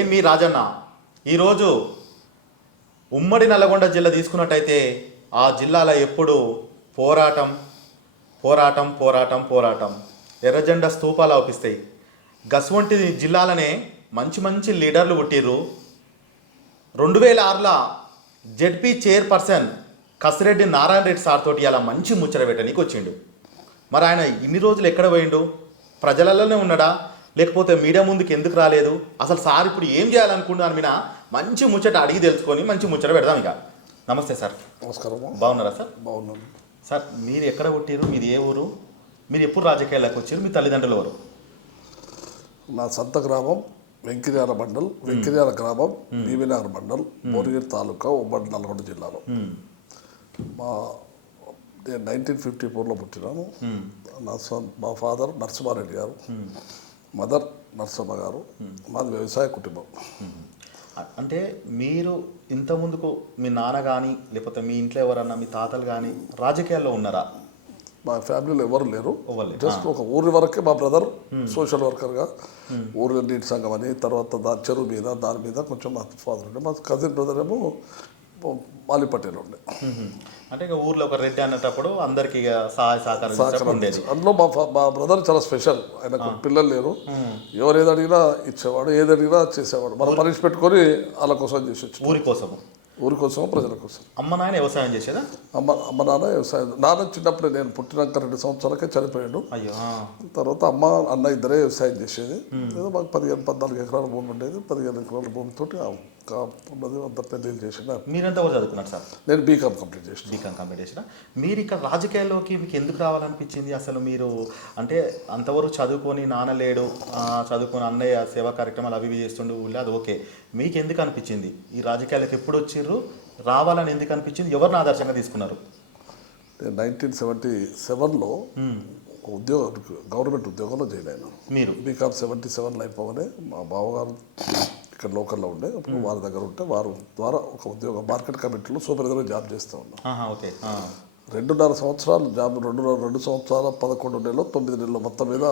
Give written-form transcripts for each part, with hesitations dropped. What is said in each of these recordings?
నేను మీ రాజన్న. ఈరోజు ఉమ్మడి నల్లగొండ జిల్లా తీసుకున్నట్టయితే ఆ జిల్లాలో ఎప్పుడు పోరాటం పోరాటం పోరాటం పోరాటం ఎర్రజెండా స్తూపాలు అవుపిస్తాయి. గస్వంటి జిల్లాలనే మంచి మంచి లీడర్లు పుట్టిర్రు. 2006లో ZP chairperson Kasireddy Narayana Reddy sir తోటి అలా మంచి ముచ్చట పెట్టడానికి వచ్చిండు. మరి ఆయన ఇన్ని రోజులు ఎక్కడ పోయిండు? ప్రజలలోనే ఉన్నాడా, లేకపోతే మీడియా ముందుకు ఎందుకు రాలేదు? అసలు సార్ ఇప్పుడు ఏం చేయాలనుకుంటున్నాను మీద మంచి ముచ్చట అడిగి తెలుసుకొని మంచి ముచ్చట పెడదాం. ఇక నమస్తే సార్. నమస్కారం. బాగున్నారా సార్? బాగున్నాను సార్. మీరు ఎక్కడ పుట్టిరు? మీది ఏ ఊరు? మీరు ఎప్పుడు రాజకీయాల్లోకి వచ్చారు? మీ తల్లిదండ్రులు ఎవరు? నా సొంత గ్రామం వెంకిర్యాల మండల్, వెంకిర్యాల గ్రామం బీవీనగర్ మండల్, భువనగిరి తాలూకా, ఉమ్మడి నల్గొండ జిల్లాలో. నేను 1954లో పుట్టినాను. మా ఫాదర్ నరసింహారెడ్డి గారు, మదర్ నరసమ్మ గారు. మాది వ్యవసాయ కుటుంబం. అంటే మీరు ఇంత ముందుకు మీ నాన్న కానీ లేకపోతే మీ ఇంట్లో ఎవరన్నా మీ తాతలు కానీ రాజకీయాల్లో ఉన్నారా? మా ఫ్యామిలీలో ఎవరు లేరు. జస్ట్ ఒక ఊరి వరకే మా బ్రదర్ సోషల్ వర్కర్గా ఊరి నీటి సంఘం అని, తర్వాత చెరువు మీద దాని మీద కొంచెం మా ఫాదర్ ఉండే. మా కజిన్ బ్రదర్ ఏమో మాలి పటేల్ ఉండే. అంటే ఇక ఊర్లో ఒక రెడ్డి అన్నప్పుడు అందరికి సహాయ సహకారం ఉండేది. అందులో మా బ్రదర్ చాలా స్పెషల్. ఆయనకు పిల్లలు లేరు. ఎవరు ఏది అడిగినా ఇచ్చేవాడు, ఏది అడిగినా చేసేవాడు. మనం పరీక్ష పెట్టుకొని వాళ్ళ కోసం చేసి వచ్చి ఊరి కోసం ప్రజల కోసం. అమ్మ నాన్న వ్యవసాయం చేసేదా? అమ్మ నాన్న వ్యవసాయం. నాన్న చిన్నప్పుడే, నేను పుట్టినాక 2 సంవత్సరాలకే చనిపోయాడు. అయ్యో. తర్వాత అమ్మ అన్న ఇద్దరే వ్యవసాయం చేసేది. ఏదో మాకు 14 ఎకరాల భూమి ఉండేది. 15 ఎకరాల భూమితో ఉన్నది. అంత పెళ్లి చేసిన. మీరెంత చదువుకున్నారు సార్? నేను బీకామ్ కంప్లీట్ చేసిన. మీరు ఇక్కడ రాజకీయాల్లోకి మీకు ఎందుకు రావాలనిపించింది? అసలు మీరు అంటే అంతవరకు చదువుకొని నాన్న లేడు, చదువుకొని అన్నయ్య సేవా కార్యక్రమాలు అవి చేస్తుండే ఊళ్ళో, అది ఓకే. మీకు ఎందుకు అనిపించింది ఈ రాజకీయాలకు? ఎప్పుడు వచ్చిర్రు? రావాలని ఎందుకు అనిపించింది? ఎవరిని ఆదర్శంగా తీసుకున్నారు? 1977లో గవర్నమెంట్ ఉద్యోగంలో జాయిన్ అయినాను. మీరు బీకామ్ 77 అయిపోగానే మా బావగారు ఇక్కడ లోకల్లో ఉండే, అప్పుడు వారి దగ్గర ఉంటే వారు ద్వారా ఒక ఉద్యోగం మార్కెట్ కమిటీలో సూపర్వైజర్గా జాబ్ చేస్తూ ఉన్నాం. 2.5 సంవత్సరాలు జాబ్, 2 సంవత్సరాల 11 నెలలు 9 నెలలు మొత్తం మీద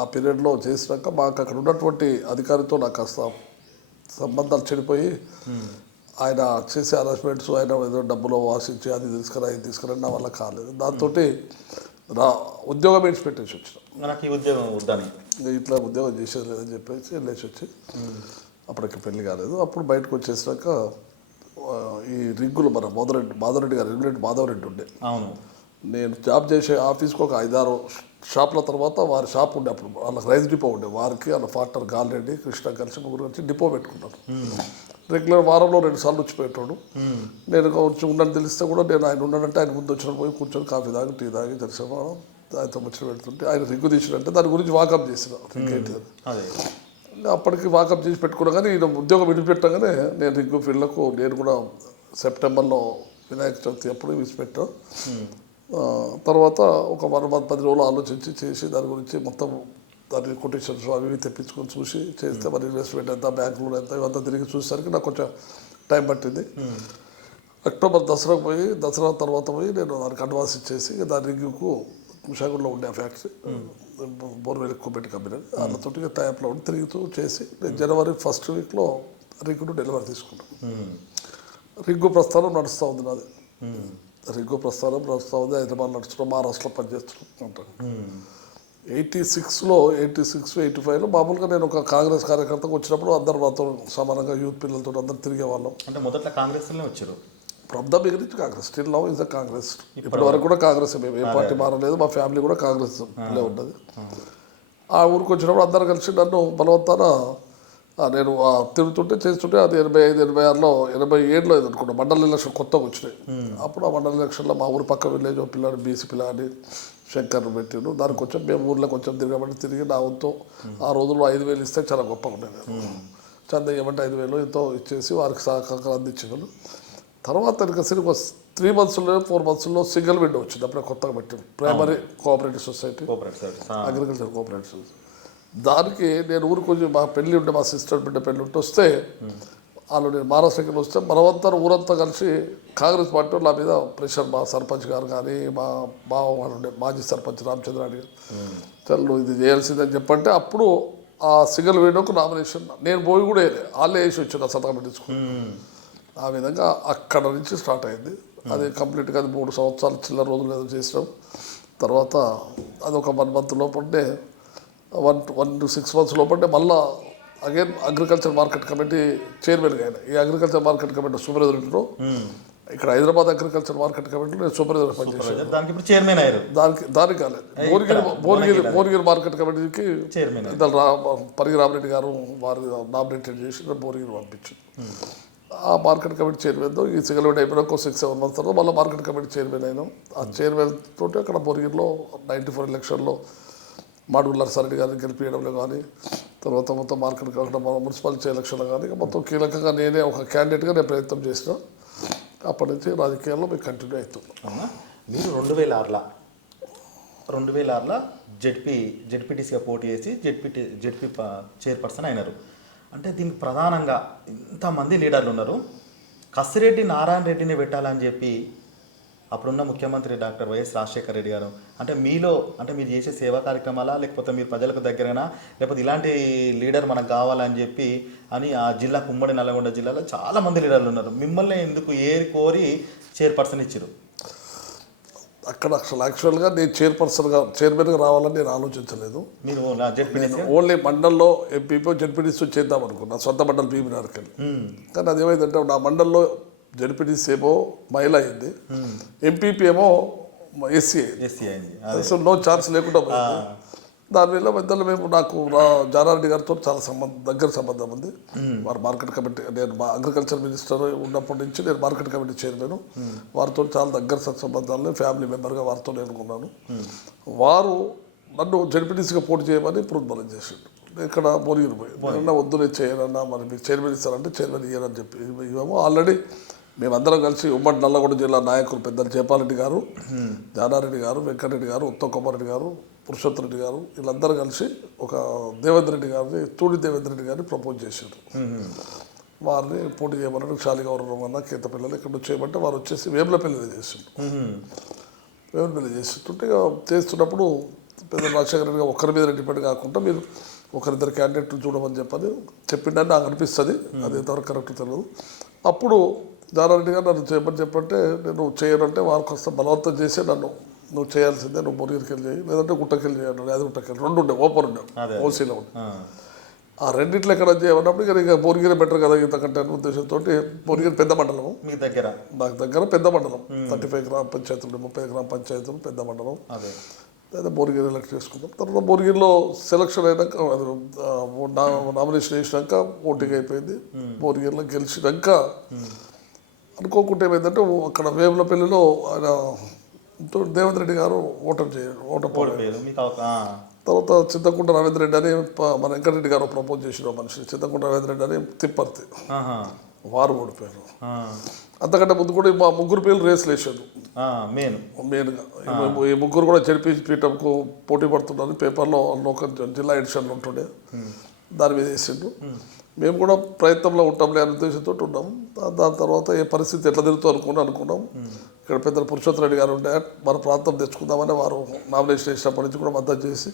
ఆ పీరియడ్లో చేసినాక మాకు అక్కడ ఉన్నటువంటి అధికారితో నాకు కాస్త సంబంధాలు చెడిపోయి, ఆయన చేసే అరేంజ్మెంట్స్, ఆయన ఏదో డబ్బులో వాసించి అది తీసుకురా ఇది తీసుకురా నా వల్ల కాలేదు. దాంతో ఉద్యోగం పెట్టేసి వచ్చిన. నాకు ఈ ఉద్యోగం వద్దని, ఇట్లా ఉద్యోగం చేసేది లేదని చెప్పేసి వెళ్ళేసి వచ్చి, అప్పటికి పెళ్లి కాలేదు. అప్పుడు బయటకు వచ్చేసినాక ఈ రిగ్గులు మన మాధవరెడ్డి గారు, రెగ్యులేట్ మాధవరెడ్డి ఉండే. అవును. నేను జాబ్ చేసే ఆఫీస్కి ఒక 5-6 షాపుల తర్వాత వారి షాప్ ఉండే. అప్పుడు వాళ్ళకి రైస్ డిపో ఉండే. వారికి వాళ్ళ పార్ట్నర్ గాలిరెడ్డి, కృష్ణ కలిసి ముగ్గురు వచ్చి డిపో పెట్టుకున్నారు. రెగ్యులర్ వారంలో 2 సార్లు వచ్చిపోయేటోడు. నేను కొంచెం ఉండని తెలిస్తే కూడా నేను ఆయన ఉన్నాడంటే ఆయన ముందు వచ్చిన పోయి కూర్చొని కాఫీ తాగి టీ తాగి తెలిసాము ఆయనతో ముచ్చట పెడుతుంటే ఆయన రిగ్గు తీసినంటే దాని గురించి వాకప్ చేసిన. రిగ్గు ఏంటిదని అప్పటికి వాకప్ చేసి పెట్టుకున్నా. కానీ ఈయన ఉద్యోగం విడిచిపెట్టగానే నేను రిగ్గు ఫీల్డ్లకు నేను కూడా సెప్టెంబర్లో వినాయక చవితి అప్పుడు విడిచిపెట్టాను. తర్వాత ఒక 10 రోజులు ఆలోచించి చేసి దాని గురించి మొత్తం దాని కొటేషన్స్ అవి తెప్పించుకొని చూసి చేస్తే మరి ఇన్వెస్ట్మెంట్ ఎంత, బ్యాంకులో ఎంత, ఇవంతా తిరిగి చూసేసరికి నాకు కొంచెం టైం పట్టింది. అక్టోబర్ దసరాకు పోయి, దసరా తర్వాత పోయి నేను దానికి అడ్వాన్స్ ఇచ్చేసి దాని రిగ్గుకు విశాఖలో ఉండే ఫ్యాక్టరీ బోర్వెల్ ఎక్విప్మెంట్ కంపెనీ వాళ్ళతో టైప్లో ఉండి తిరుగుతూ చేసి నేను జనవరి 1st వీక్లో రిగ్గును డెలివరీ తీసుకున్నాను. రిగ్గు ప్రస్థానం నడుస్తూ ఉంది నాది. రిగ్గు ప్రస్థానం నడుస్తూ ఉంది. హైదరాబాద్ నడుస్తున్నాం, మహారాష్ట్రలో పనిచేస్తున్నాం అంటాను. 86లో 85లో మామూలుగా నేను ఒక కాంగ్రెస్ కార్యకర్తకు వచ్చినప్పుడు అందరు మాతో సమానంగా యూత్ పిల్లలతో అందరు తిరిగే వాళ్ళం. అంటే మొదట్లో కాంగ్రెస్లోనే వచ్చారు. From the beginning Congress, still now is the Congress. ఇప్పటి వరకు కూడా కాంగ్రెస్, మేము ఏ పార్టీ మారలేదు. మా ఫ్యామిలీ కూడా కాంగ్రెస్లో ఉన్నది. ఆ ఊరికి వచ్చినప్పుడు అందరు కలిసి నన్ను బలవంతాన నేను తిరుగుతుంటే చేస్తుంటే అది 85, 86లో 87లో ఇది అనుకుంటా మండల ఎలక్షన్ కొత్తగా వచ్చినాయి. అప్పుడు ఆ మండల ఎలక్షన్లో మా ఊరు పక్క విలేజ్ పిల్లాడు బీసీ పిల్లని శంకర్ను పెట్టిండు. దానికి కొంచెం మేము ఊర్లో కొంచెం తిరిగి నా వంతు ఆ రోజుల్లో 5,000 ఇస్తే చాలా గొప్పగా ఉండేది. చంద ఏమంటే 5,000 ఎంతో ఇచ్చేసి వారికి సహకారం అందించేవాళ్ళు. తర్వాత ఇంకా 3 మంత్స్లో 4 మంత్స్లో సింగిల్ విండో వచ్చింది. అప్పుడే కొత్తగా పెట్టాను primary cooperative society, agriculture cooperative society. దానికి నేను ఊరికి వచ్చి మా పెళ్ళి ఉంటే, మా సిస్టర్ బిడ్డ పెళ్ళి ఉంటే వస్తే వాళ్ళు నేను మహారాష్ట్రకి వస్తే మనమంతా ఊరంతా కలిసి కాంగ్రెస్ పార్టీ నా మీద ప్రెషర్, మా సర్పంచ్ గారు కానీ మా బావ వాళ్ళు ఉండే మాజీ సర్పంచ్ రామచంద్రారెడ్డి గారు, చల్లు ఇది చేయాల్సిందని చెప్పంటే అప్పుడు ఆ సింగిల్ విండోకు నామినేషన్ నేను పోయి కూడా వేయలే, వాళ్ళే వేసి వచ్చిన సంతకం పెట్టించుకుని. ఆ విధంగా అక్కడ నుంచి స్టార్ట్ అయింది. అది కంప్లీట్గా అది 3 సంవత్సరాలు చిల్లర రోజులు ఏదో చేసినాం. తర్వాత అదొక 1 మంత్ లోపలనే 1 to 6 months లోపలనే మళ్ళీ అగైన్ అగ్రికల్చర్ మార్కెట్ కమిటీ చైర్మన్గా అయినా. ఈ అగ్రికల్చర్ మార్కెట్ కమిటీ సూపర్వైజర్లో ఇక్కడ హైదరాబాద్ అగ్రికల్చర్ మార్కెట్ కమిటీలో నేను సూపర్వైజర్ పనిచేసాను. దానికి ఇప్పుడు చైర్మన్ అయ్యారు. దానికి కాలేదు, భువనగిరి మార్కెట్ కమిటీకి చైర్మన్ పరిగి రామరెడ్డి గారు వారు నామినేటెడ్ చేసి భువనగిరి పంపించారు. ఆ మార్కెట్ కమిటీ చైర్మన్తో ఈ సింగిల్ విండో అయిపోయినాక 6-7 months తర్వాత మళ్ళీ మార్కెట్ కమిటీ చైర్మన్ అయినాం. ఆ చైర్మన్ తోటి అక్కడ భువనగిరిలో 94 ఎలక్షన్లో మాడుగుల నరసారెడ్డి గారిని గెలిపించడంలో కానీ, తర్వాత మొత్తం మార్కెట్ అక్కడ మున్సిపాలిటీ ఎలక్షన్లో కానీ మొత్తం కీలకంగా నేనే ఒక క్యాండిడేట్గా నేను ప్రయత్నం చేసిన. అప్పటి నుంచి రాజకీయాల్లో మీకు కంటిన్యూ అవుతున్నాం. మీరు 2006లో జెడ్పీటీసీగా పోటీ చేసి జెడ్పీ చైర్పర్సన్ అయినారు. అంటే దీనికి ప్రధానంగా ఇంతమంది లీడర్లు ఉన్నారు. కసిరెడ్డి నారాయణ రెడ్డిని పెట్టాలని చెప్పి అప్పుడున్న ముఖ్యమంత్రి డాక్టర్ వైఎస్ రాజశేఖర రెడ్డి గారు అంటే మీలో అంటే మీరు చేసే సేవా కార్యక్రమాలా, లేకపోతే మీరు ప్రజలకు దగ్గరైనా, లేకపోతే ఇలాంటి లీడర్ మనకు కావాలని చెప్పి అని ఆ జిల్లా ఉమ్మడి నల్గొండ జిల్లాలో చాలామంది లీడర్లు ఉన్నారు. మిమ్మల్ని ఎందుకు ఏరి కోరి చైర్పర్సన్ ఇచ్చారు? అక్కడ అసలు యాక్చువల్గా నేను చైర్మన్గా రావాలని నేను ఆలోచించలేదు. మీరు జెడ్పీటీసీ ఓన్లీ మండల్లో ఎంపీపీ జెడ్పీటీసీ చేద్దాం అనుకున్నా, సొంత మండలి పీబీఆర్కెళ్ళి. కానీ అది ఏమైందంటే నా మండల్లో జెడ్పీటీసీ ఏమో మహిళ అయింది, ఎంపీపీ ఏమో ఎస్సీ అయింది. సో నో ఛాన్స్ లేకుండా పోయింది. దానివల్ల మధ్యలో నాకు జానారెడ్డి గారితో చాలా దగ్గర సంబంధం ఉంది. వారు మార్కెట్ కమిటీ, నేను అగ్రికల్చర్ మినిస్టర్ ఉన్నప్పటి నుంచి నేను మార్కెట్ కమిటీ చైర్మన్. వారితో చాలా దగ్గర సంబంధాలు, ఫ్యామిలీ మెంబర్గా వారితో నేర్చుకున్నాను. వారు నన్ను జడ్పీటీసీగా పోటీ చేయమని ప్రోద్బలం చేసిండు. ఇక్కడ భువనగిరి పోయి వద్దు నేను చేయనన్నా, మరి మీకు చైర్మన్ ఇస్తారంటే చైర్మన్ ఇయ్యారని చెప్పి ఇవేమో ఆల్రెడీ మేమందరం కలిసి ఉమ్మడి నల్లగొండ జిల్లా నాయకులు పెద్దలు జయపాలరెడ్డి గారు, జానారెడ్డి గారు, వెంకటరెడ్డి గారు, ఉత్తమ్ కుమార్ రెడ్డి గారు, పురుషోత్తమ రెడ్డి గారు వీళ్ళందరూ కలిసి ఒక దేవేంద్ర రెడ్డి గారిని, తూడి దేవేంద్ర రెడ్డి గారిని ప్రపోజ్ చేశారు. వారిని పోటీ చేయమన్నట్టు శాలిగౌరవం అన్న కేత పిల్లలు ఇక్కడ చేయమంటే వారు వచ్చేసి వేములపల్లిలో చేసిండు. వేములపల్లి చేస్తుంటే చేస్తున్నప్పుడు పెద్ద రాజశేఖర రెడ్డి గారు ఒక్కరి మీద డిపెండ్ కాకుండా మీరు ఒకరిద్దరు క్యాండిడేట్లు చూడమని చెప్పిండని నాకు అనిపిస్తుంది. అది ఎంతవరకు కరెక్ట్ తెలియదు. అప్పుడు జానారెడ్డి గారు నన్ను చేయమని చెప్పంటే నేను చేయనంటే వారు కాస్త బలవంతం చేసి నన్ను నువ్వు చేయాల్సిందే, నువ్వు భువనగిరికి వెళ్ళి చేయి, లేదంటే గుట్టకెళ్ళి చేయాలి, అది గుట్టకెళ్ళి 2 ఉండే, ఓపెన్ ఉండే, ఓసీలో ఉండే. ఆ రెండిట్లో ఎక్కడ చేయమన్నప్పుడు ఇక భువనగిరి బెటర్ కదా ఇంతకంటే అనే ఉద్దేశంతో. భువనగిరి పెద్ద మండలం మీ దగ్గర, నాకు దగ్గర పెద్ద మండలం, 35 గ్రామ పంచాయతీలు, 30 గ్రామ పంచాయతీలు పెద్ద మండలం. లేదా భువనగిరి ఎలక్ట్ చేసుకున్నాం. తర్వాత భువనగిరిలో సెలక్షన్ అయినాక నామినేషన్ వేసినాక ఓటింగ్ అయిపోయింది. భువనగిరిలో గెలిచినాక అనుకోకుండా ఏమైందంటే అక్కడ వేములపల్లిలో ఆయన దేవేంద్ర రెడ్డి గారు ఓటపోయారు. తర్వాత చింతకుంట రవీంద్ర రెడ్డి అని మన వెంకటరెడ్డి గారు ప్రపోజ్ చేసిన మనిషి, చింతకుంట రవీంద్ర రెడ్డి అని తిప్పర్తి, వారు ఓడిపోయారు. అంతకంటే ముందు కూడా మా 3 పేర్లు రేసులు వేసారు మెయిన్గా. ఈ 3 కూడా జడ్పీ పీఠంకు పోటీ పడుతున్నారు. పేపర్లో లోకల్ జిల్లా ఎడిషన్లు ఉంటుండే, దాని మీద వేసిండు. మేము కూడా ప్రయత్నంలో ఉంటాంలే అనే ఉద్దేశంతో ఉన్నాం. దాని తర్వాత ఏ పరిస్థితి ఎట్లా తిరుగుతూ అనుకున్నాం. ఇక్కడ పెద్దలు పురుషోత్తమ రెడ్డి గారు ఉంటే మన ప్రాంతం తెచ్చుకుందామని వారు నామినేషన్ వేసినప్పటి నుంచి కూడా మద్దతు చేసి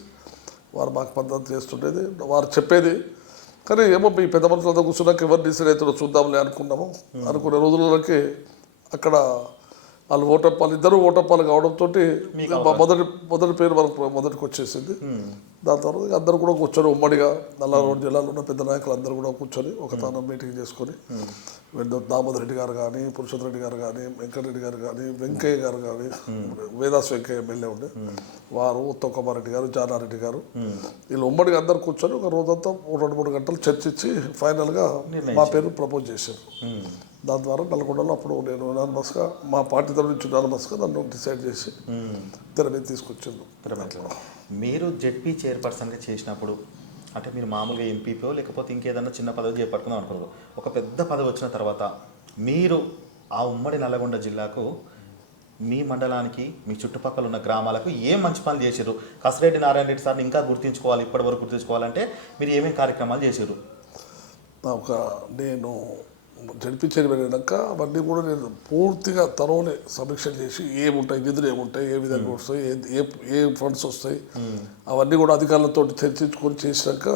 వారు మాకు మద్దతు చేస్తుండేది. వారు చెప్పేది కానీ ఏమో మీ పెద్ద మనుషులతో కూర్చున్నాక ఎవరు డిసైడ్ అవుతారో చూద్దాంలే అనుకున్నాము. అనుకునే రోజులకి అక్కడ వాళ్ళు ఇద్దరు ఓటప్పాలు కావడంతో మొదటి పేరు మనకు మొదటికి వచ్చేసింది. దాని తర్వాత అందరూ కూడా కూర్చొని ఉమ్మడిగా నల్గొండ జిల్లాలో ఉన్న పెద్ద నాయకులు అందరూ కూడా కూర్చొని ఒక తాను మీటింగ్ చేసుకొని దామోదర్ రెడ్డి గారు కానీ, పురుషోత్తమ రెడ్డి గారు కానీ, వెంకటరెడ్డి గారు కానీ, వెంకయ్య గారు కానీ, వేదాస్ వెంకయ్య ఎమ్మెల్యే ఉండే వారు, ఉత్తమ్ కుమార్ రెడ్డి గారు, జానారెడ్డి గారు, వీళ్ళు ఉమ్మడిగా అందరు కూర్చొని ఒక రోజంతా 2-3 గంటలు చర్చించి ఫైనల్గా మా పేరు ప్రపోజ్ చేశారు. దాని ద్వారా నల్గొండలో అప్పుడు నేను అనానమస్గా మా పార్టీ తరఫు నుంచి అనానమస్గా నన్ను డిసైడ్ చేసి తెర మీద తీసుకొచ్చిండు. మీరు జెడ్పీ చైర్పర్సన్గా చేసినప్పుడు అంటే మీరు మామూలుగా ఎంపీపీ లేకపోతే ఇంకేదన్నా చిన్న పదవి చేపట్టుకుందాం అనుకున్నారు. ఒక పెద్ద పదవి వచ్చిన తర్వాత మీరు ఆ ఉమ్మడి నల్గొండ జిల్లాకు, మీ మండలానికి, మీ చుట్టుపక్కల ఉన్న గ్రామాలకు ఏం మంచి పనులు చేశారు? కసిరెడ్డి నారాయణ రెడ్డి సార్ని ఇంకా గుర్తించుకోవాలి, ఇప్పటివరకు గుర్తించుకోవాలంటే మీరు ఏమేమి కార్యక్రమాలు చేశారు? నేను జడ్పీ చైర్మన్ అయినాక అవన్నీ కూడా నేను పూర్తిగా తరోనే సమీక్ష చేసి ఏముంటాయి, నిధులు ఏముంటాయి, ఏ విధంగా వస్తాయి, ఏ ఫండ్స్ వస్తాయి, అవన్నీ కూడా అధికారులతో చర్చించుకొని చేసినాక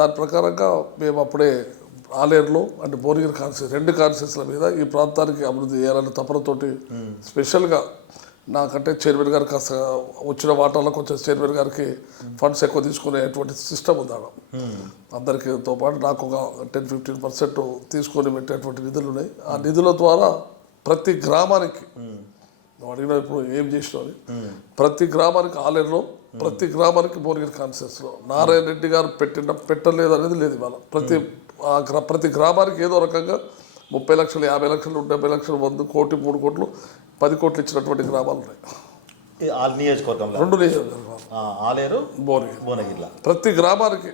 దాని ప్రకారంగా మేము అప్పుడే ఆలేరులో అంటే భువనగిరి కాన్స్టిట్యూన్స్ 2 కాన్స్టిట్యూన్స్ల మీద ఈ ప్రాంతానికి అభివృద్ధి చేయాలనే తపనతోటి స్పెషల్గా నాకంటే చైర్మన్ గారు కాస్త వచ్చిన వాటాల్లో కొంచెం చైర్మన్ గారికి ఫండ్స్ ఎక్కువ తీసుకునేటువంటి సిస్టమ్ ఉంది ఆడ అందరికీతో పాటు నాకు ఒక 10-15% తీసుకొని పెట్టేటువంటి నిధులు ఉన్నాయి. ఆ నిధుల ద్వారా ప్రతి గ్రామానికి అడిగిన ఇప్పుడు ఏం చేసినావు ప్రతి గ్రామానికి ఆలేరులో ప్రతి గ్రామానికి భువనగిరి కాన్స్టిట్యూన్స్లో నారాయణ రెడ్డి గారు పెట్టలేదు అనేది లేదు ఇవాళ. ప్రతి గ్రామానికి ఏదో రకంగా 30 లక్షలు, 50 లక్షలు, 70 లక్షలు, 100 కోటి, 3 కోట్లు, 10 కోట్లు ఇచ్చినటువంటి గ్రామాలు ఉన్నాయి. నియోజకవర్గంలో 2 నియోజకవర్గాలు ఆలేరు, భువనగిరి. భువనగిరిలో ప్రతి గ్రామానికి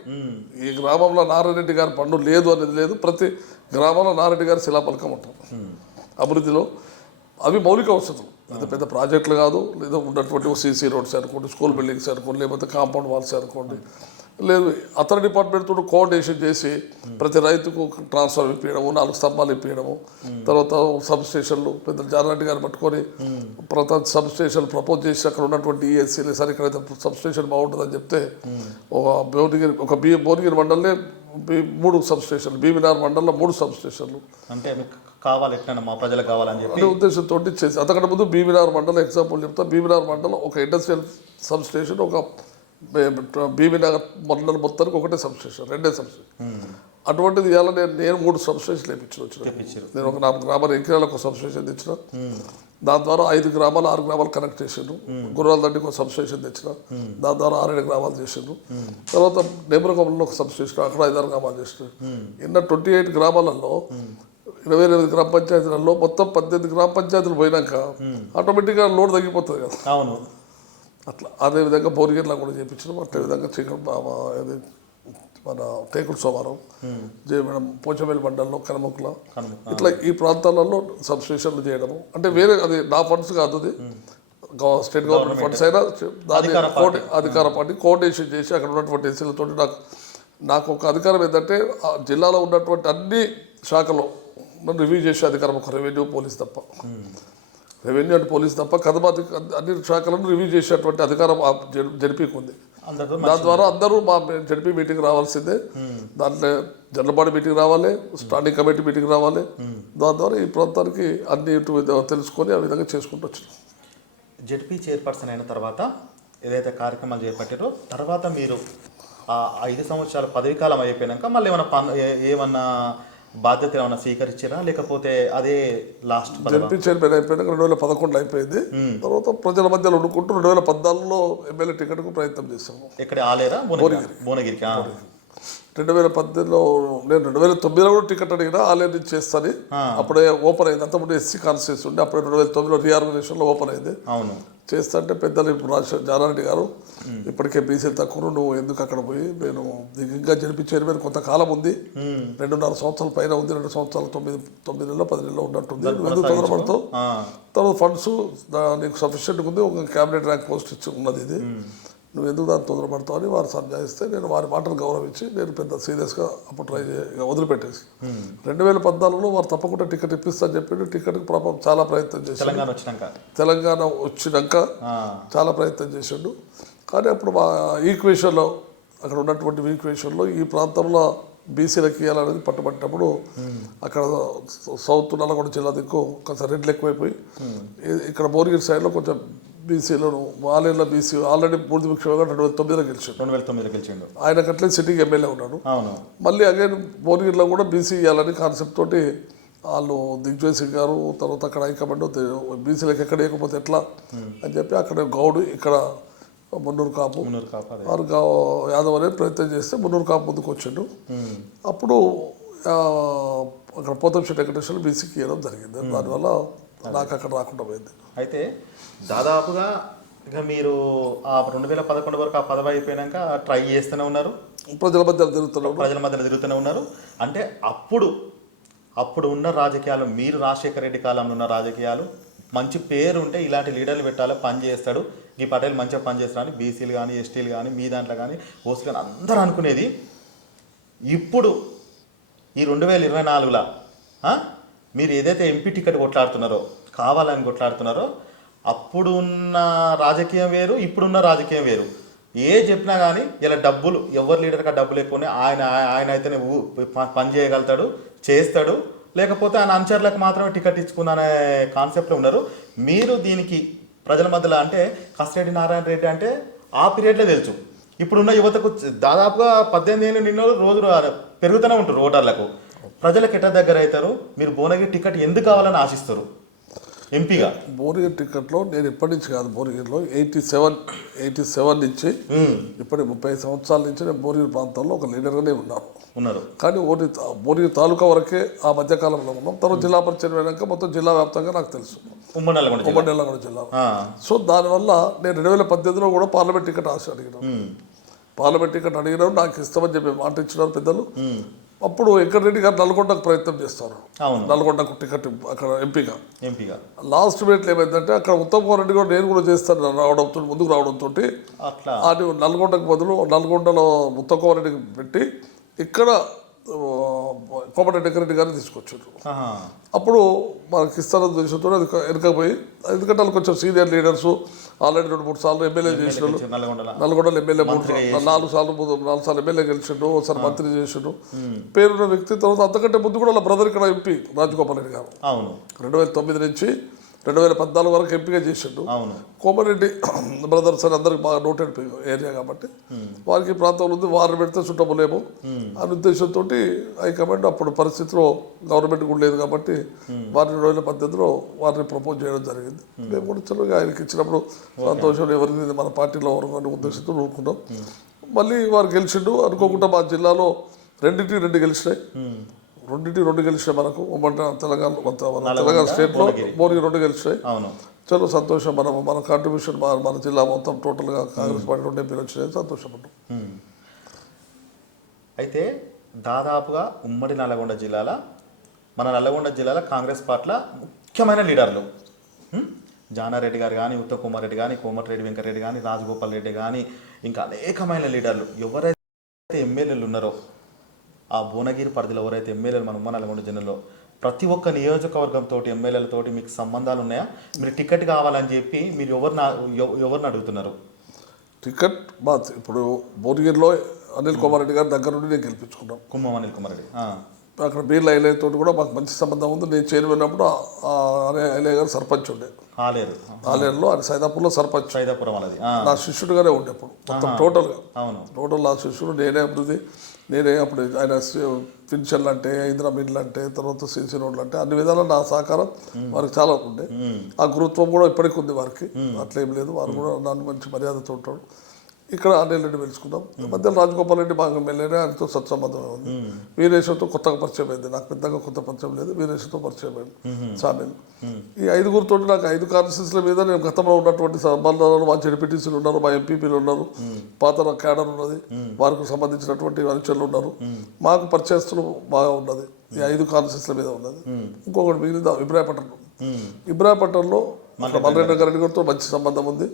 ఈ గ్రామంలో నారాయణరెడ్డి గారి పన్ను లేదు అనేది లేదు. ప్రతి గ్రామంలో నారాయణ గారి శిలాపలకం ఉంటుంది. అభివృద్ధిలో అవి మౌలిక అవసరం, పెద్ద పెద్ద ప్రాజెక్టులు కాదు, లేదా ఉన్నటువంటి సీసీ రోడ్స్ అనుకోండి, స్కూల్ బిల్డింగ్స్ అనుకోండి, లేకపోతే కాంపౌండ్ వాల్స్ అనుకోండి, లేదు అతని డిపార్ట్మెంట్తో కోఆర్డినేషన్ చేసి ప్రతి రైతుకు ట్రాన్స్ఫర్ ఇప్పించడము, 4 స్తంభాలు ఇప్పించడము, తర్వాత సబ్ స్టేషన్లు పెద్ద జానారెడ్డి గారు పట్టుకొని ప్రతి సబ్ స్టేషన్ ప్రపోజ్ చేసి అక్కడ ఉన్నటువంటి ఈఎస్సీలు సరే ఇక్కడైతే సబ్ స్టేషన్ బాగుంటుందని చెప్తే భువనగిరి మండలనే 3 సబ్ స్టేషన్లు, బీబీనార్ మండలంలో 3 సబ్ స్టేషన్లు అంటే మీకు కావాలి ఎట్లా మా ప్రజలకు కావాలని చెప్పి ఉద్దేశంతో చేసి అంతకంటే ముందు బీబీనార్ మండలం ఎగ్జాంపుల్ చెప్తా. బీబీనార్ మండలం ఒక ఇండస్ట్రియల్ సబ్ స్టేషన్, ఒక బీబీనగర్ మండలం మొత్తానికి ఒకటే సబ్ స్టేషన్, 2 సబ్ స్టేషన్. అటువంటిది ఇవాళ నేను 3 సబ్ స్టేషన్లు వేయించిన. నేను ఒక 4 గ్రామాల ఎంకిరాలకు ఒక సబ్ స్టేషన్ తెచ్చిన, దాని ద్వారా 5 గ్రామాలు 6 గ్రామాలు కనెక్ట్ చేసిండు. గుర్రాల దండికి ఒక సబ్ స్టేషన్ తెచ్చిన, దాని ద్వారా 6-7 గ్రామాలు చేసిండు. తర్వాత నెమరకొండలో ఒక సబ్ స్టేషన్, అక్కడ 5-6 గ్రామాలు చేసిన. 28 గ్రామాలలో 28 గ్రామ పంచాయతీలలో మొత్తం 18 గ్రామ పంచాయతీలు పోయినాక ఆటోమేటిక్గా లోడ్ తగ్గిపోతుంది కదా. అవును, అట్లా అదేవిధంగా భువనగిరిలో కూడా చేయించడం. అదేవిధంగా మన టేకుల సోమవారం మేడం పోచమేలి మండలంలో కనముకుల ఇట్లా ఈ ప్రాంతాలలో సబ్ స్టేషన్లు చేయడము. అంటే వేరే అది నా ఫండ్స్ కాదు, అది స్టేట్ గవర్నమెంట్ ఫండ్స్ అయినా దాన్ని అధికార పార్టీ కోఆర్డినేషన్ చేసి అక్కడ ఉన్నటువంటి ఎస్సీలతో నాకు ఒక అధికారం ఏంటంటే జిల్లాలో ఉన్నటువంటి అన్ని శాఖలో నన్ను రివ్యూ చేసే అధికారం ఒక రెవెన్యూ పోలీస్ తప్ప, రెవెన్యూ అండ్ పోలీస్ తప్ప కదమాది అన్ని శాఖలను రివ్యూ చేసేటువంటి అధికారం జడ్పీకి ఉంది. దాని ద్వారా అందరూ మా జడ్పీ మీటింగ్ రావాల్సిందే. దాంట్లో జనరల్ బాడీ మీటింగ్ రావాలి, స్టాండింగ్ కమిటీ మీటింగ్ రావాలి. దాని ద్వారా ఈ ప్రాంతానికి అన్ని తెలుసుకొని ఆ విధంగా చేసుకుంటూ వచ్చినాం. జడ్పీ చైర్పర్సన్ అయిన తర్వాత ఏదైతే కార్యక్రమాలు చేపట్టారో తర్వాత మీరు ఆ 5 సంవత్సరాల పదవీ కాలం అయిపోయాక మళ్ళీ ఏమన్నా బాధ్యత ఏమైనా స్వీకరించారా, లేకపోతే అదే లాస్ట్? జడ్పీ చైర్మన్ అయిపోయినాక 2011 అయిపోయింది. తర్వాత ప్రజల మధ్యలో వండుకుంటూ 2014లో ఎమ్మెల్యే టికెట్కు ప్రయత్నం చేశాము. ఇక్కడ ఆలేరా, భువనగిరికి? 2018లో నేను 2009లో కూడా టికెట్ అడిగినా ఆలేరు నుంచి చేస్తాను. అప్పుడే ఓపెన్ అయింది. అంతకుముందు ఎస్సీ కాన్స్టిట్యూన్సీ ఉండే, అప్పుడే 2009లో రీఆర్గనైజేషన్లో ఓపెన్ అయింది. అవును, చేస్తా అంటే పెద్దలు ఇప్పుడు జానారెడ్డి గారు ఇప్పటికే బీసీలు తక్కువ, నువ్వు ఎందుకు అక్కడ పోయి, నేను ఇంకా జడ్పీ చైర్మన్ కొంతకాలం ఉంది, 2.5 సంవత్సరాల పైన ఉంది, 2 సంవత్సరాలు 9 నెలలో 10 నెలలో ఉన్నట్టుంది, నువ్వు ఎందుకు తొందరపడతావు, తర్వాత ఫండ్స్ నీకు సఫిషియెంట్గా ఉంది, ఒక క్యాబినెట్ ర్యాంక్ పోస్ట్ ఇచ్చి ఉన్నది, ఇది నువ్వు ఎందుకు దాన్ని తొందరపడతావు అని వారు సంజాయిస్తే నేను వారి మాటలు గౌరవించి నేను పెద్ద సీరియస్గా అప్పుడు ట్రై వదిలిపెట్టేసి 2014లో వారు తప్పకుండా టికెట్ ఇప్పిస్తాను చెప్పి టికెట్కి పాపం చాలా ప్రయత్నం చేశాడు. తెలంగాణ వచ్చినాక చాలా ప్రయత్నం చేశాడు. కానీ అప్పుడు మా ఈక్వేషన్లో అక్కడ ఉన్నటువంటి ఈక్వేషన్లో ఈ ప్రాంతంలో బీసీలకు ఇవ్వాలనేది పట్టుబట్టినప్పుడు అక్కడ సౌత్ నల్లగొండ జిల్లా దిక్కు కొంచెం రెడ్లు ఎక్కువైపోయి ఇక్కడ భువనగిరి సైడ్లో కొంచెం బీసీలను ఆలేరులో బీసీ ఆల్రెడీ పూర్తి ముఖ్యంగా 2009లో గెలిచాడు. ఆయన అట్లే సిటీకి ఎమ్మెల్యే ఉన్నాడు. మళ్ళీ అగైన్ భువనగిరిలో కూడా బీసీ ఇవ్వాలని కాన్సెప్ట్ తోటి వాళ్ళు దిగ్విజయ్ సింగ్ గారు, తర్వాత అక్కడ హైకమాండ్ బీసీలకు ఎక్కడ వేయకపోతే ఎట్లా అని చెప్పి అక్కడ గౌడు, ఇక్కడ మున్నూరు కాపు వారు యాదవ్ అనేది ప్రయత్నం చేస్తే మున్నూరు కాపు ముందుకు వచ్చిండు. అప్పుడు అక్కడ పోతంశెట్టి వెంకటేశ్వర బీసీకి ఇవ్వడం జరిగింది. దానివల్ల నాకు అక్కడ రాకుండా పోయింది. అయితే దాదాపుగా ఇక మీరు ఆ 2011 వరకు ఆ పదవి అయిపోయాక ట్రై చేస్తూనే ఉన్నారు, ప్రజల మధ్య తిరుగుతూనే ఉన్నారు. అంటే అప్పుడు ఉన్న రాజకీయాలు, మీరు రాజశేఖర రెడ్డి కాలంలో ఉన్న రాజకీయాలు, మంచి పేరు ఉంటే ఇలాంటి లీడర్లు పెట్టాలి, పని చేస్తాడు, ఈ పటేల్ మంచిగా పని చేస్తాడని బీసీలు కానీ ఎస్టీలు కానీ మీ దాంట్లో కానీ ఓసీలు కానీ అందరూ అనుకునేది. ఇప్పుడు ఈ 2024లో మీరు ఏదైతే ఎంపీ టికెట్ కొట్లాడుతున్నారో కావాలని కొట్లాడుతున్నారో అప్పుడు ఉన్న రాజకీయం వేరు ఇప్పుడున్న రాజకీయం వేరు. ఏ చెప్పినా కానీ ఇలా డబ్బులు ఎవరు లీడర్గా డబ్బులు ఎక్కువనే ఆయన ఆయన అయితేనే పని చేయగలుగుతాడు చేస్తాడు, లేకపోతే ఆయన అనుచరులకు మాత్రమే టికెట్ ఇచ్చుకుందనే కాన్సెప్ట్లో ఉన్నారు. మీరు దీనికి ప్రజల మధ్యలో అంటే కసిరెడ్డి నారాయణ రెడ్డి అంటే ఆ పీరియడ్లో తెలుసు. ఇప్పుడున్న యువతకు దాదాపుగా 18 ఏళ్ళు నిన్న రోజు పెరుగుతూనే ఉంటారు ఓటర్లకు. ప్రజలకు ఎట్లా దగ్గర అవుతారు? మీరు భువనగిరి టికెట్ ఎందుకు కావాలని ఆశిస్తారు ఎంపీగా? భువనగిరి టికెట్లో నేను ఇప్పటి నుంచి కాదు, భువనగిరిలో 87 నుంచి ఇప్పటి 30 సంవత్సరాల నుంచి నేను భువనగిరి ప్రాంతంలో ఒక లీడర్గానే ఉన్నారు. కానీ భువనగిరి తాలూకా వరకే ఆ మధ్యకాలంలో ఉన్నాం. తర్వాత జిల్లా పరిచయం అయినాక మొత్తం జిల్లా వ్యాప్తంగా నాకు తెలుసు, ఉమ్మడి నల్లగొండ జిల్లా. సో దానివల్ల నేను 2018లో కూడా పార్లమెంట్ టికెట్ ఆశ అడిగినాను. పార్లమెంట్ టికెట్ అడిగినారు, నాకు ఇస్తామని చెప్పి మాట ఇచ్చినారు పెద్దలు. అప్పుడు వెంకటరెడ్డి గారు నల్గొండకు ప్రయత్నం చేస్తారు, నల్గొండకు టికెట్ అక్కడ ఎంపీగా. లాస్ట్ మినిట్లో ఏమైందంటే అక్కడ ఉత్తమ్ కుమార్ రెడ్డి కూడా నేను కూడా చేస్తాను రావడంతో ముందుకు రావడంతో అది నల్గొండకు బదులు నల్గొండలో ఉత్తమ్ కుమార్ రెడ్డికి పెట్టి ఇక్కడ కోమటిరెడ్డి వెంకటరెడ్డి గారిని తీసుకొచ్చారు. అప్పుడు మనకి ఇస్తారని తెలిసితో అది వెనకపోయి, ఎందుకంటే వాళ్ళు కొంచెం సీనియర్ లీడర్స్ ఆల్రెడీ 2-3 సార్లు ఎమ్మెల్యే చేసినాడు. నల్గొండలో ఎమ్మెల్యే 4 సార్లు ఎమ్మెల్యే గెలిచిండు, ఒకసారి మంత్రి చేసిండు, పేరున్న వ్యక్తి. తర్వాత అంతకంటే ముందు కూడా వాళ్ళ బ్రదర్ ఇక్కడ ఎంపీ రాజగోపాల్ రెడ్డి గారు 2009 నుంచి 2014 వరకు ఎంపీగా చేసిండు. కోమరెడ్డి బ్రదర్స్ అని అందరికి బాగా నోటెడ్ ఏరియా కాబట్టి వారికి ప్రాంతంలో ఉంది, వారిని పెడితే చుట్టములేము అనే ఉద్దేశంతో హైకమాండ్ అప్పుడు పరిస్థితిలో గవర్నమెంట్ కూడా లేదు కాబట్టి వారిని 2018లో వారిని ప్రపోజ్ చేయడం జరిగింది. మేము కూడా చదువుగా ఆయనకి ఇచ్చినప్పుడు సంతోషం, ఎవరిని మన పార్టీలో ఎవరు అనే ఉద్దేశంతో ఊరుకున్నాం. మళ్ళీ వారు గెలిచిండు అనుకోకుండా మా జిల్లాలో 2 గెలిచినాయి. 2 గెలిచినాయి మనకు తెలంగాణ స్టేట్లో. భువనగిరి 2 గెలిచినాయి. చాలా సంతోషం. మన కాంట్రిబ్యూషన్ మన జిల్లా మొత్తం టోటల్గా కాంగ్రెస్ పార్టీ 2 ఎంపీలు వచ్చినాయి, సంతోషపడ్డాం. అయితే దాదాపుగా ఉమ్మడి నల్లగొండ జిల్లాలో మన నల్లగొండ జిల్లాలో కాంగ్రెస్ పార్టీలో ముఖ్యమైన లీడర్లు జానారెడ్డి గారు కానీ, ఉత్తమ్ కుమార్ రెడ్డి కానీ, కోమటిరెడ్డి వెంకటరెడ్డి కానీ, రాజగోపాల్ రెడ్డి కానీ, ఇంకా అనేకమైన లీడర్లు ఎవరైతే ఎమ్మెల్యేలు ఉన్నారో ఆ భువనగిరి పరిధిలో ఎవరైతే ఎమ్మెల్యేలు మన ఉమ్మడి నల్గొండ జిల్లాలో ప్రతి ఒక్క నియోజకవర్గంతో ఎమ్మెల్యేలతోటి మీకు సంబంధాలు ఉన్నాయా? మీరు టికెట్ కావాలని చెప్పి మీరు ఎవరిని అడుగుతున్నారు? టికెట్ ఇప్పుడు భువనగిరిలో అనిల్ కుమార్ రెడ్డి గారి దగ్గర నుండి నేను గెలిపించుకున్నాం. అనిల్ కుమార్ రెడ్డి అక్కడ బీర్ల ఐలయ్య తోటి కూడా మాకు మంచి సంబంధం ఉంది. నేను చైర్మన్ ఐలయ్య గారు సర్పంచ్ ఉండే ఆలేరులో, అది సైదాపూర్లో సర్పంచ్. నా శిష్యుడుగానే ఉండే అప్పుడు మొత్తం టోటల్ నా శిష్యుడు. నేనే అప్పుడు ఆయన పింఛన్లు అంటే, ఇందిరా మిల్లు అంటే, తర్వాత సిసి రోడ్లు అంటే అన్ని విధాలా నా సహకారం వారికి చాలా ఉండే. ఆ గురుత్వం కూడా ఇప్పటికీ ఉంది వారికి, అట్లేం లేదు. వారు కూడా నన్ను మంచి మర్యాదతో ఉంటాడు. ఇక్కడ అనిల్ రెడ్డి పిలుచుకున్నాం. మధ్యలో రాజగోపాల్ రెడ్డి బాగా ఎమ్మెల్యేనే, ఆయనతో సత్సంబంధం ఉంది. వీరేశ్వరితో కొత్తగా పరిచయం అయింది, నాకు పెద్దగా కొత్త పరిచయం లేదు. వీరేశ్వరితో పరిచయం అయింది సామీల్. ఈ 5గురితో నాకు 5 కాన్స్టిట్యూన్సీల మీద నేను గతంలో ఉన్నటువంటి సంబంధాలు, మా జడ్పీటీసీలు ఉన్నారు, మా ఎంపీపీలు ఉన్నారు, పాత క్యాడర్ ఉన్నది, వారికి సంబంధించినటువంటి అనుచరులు ఉన్నారు, మాకు పరిచయస్తులు బాగా ఉన్నది. ఈ 5 కాన్స్టిట్యూన్సీల మీద ఉన్నది. ఇంకొకటి మిగిలింది ఇబ్రాహీంపట్నంలో మల్రెడ్డి గారి గారితో మంచి సంబంధం ఉంది.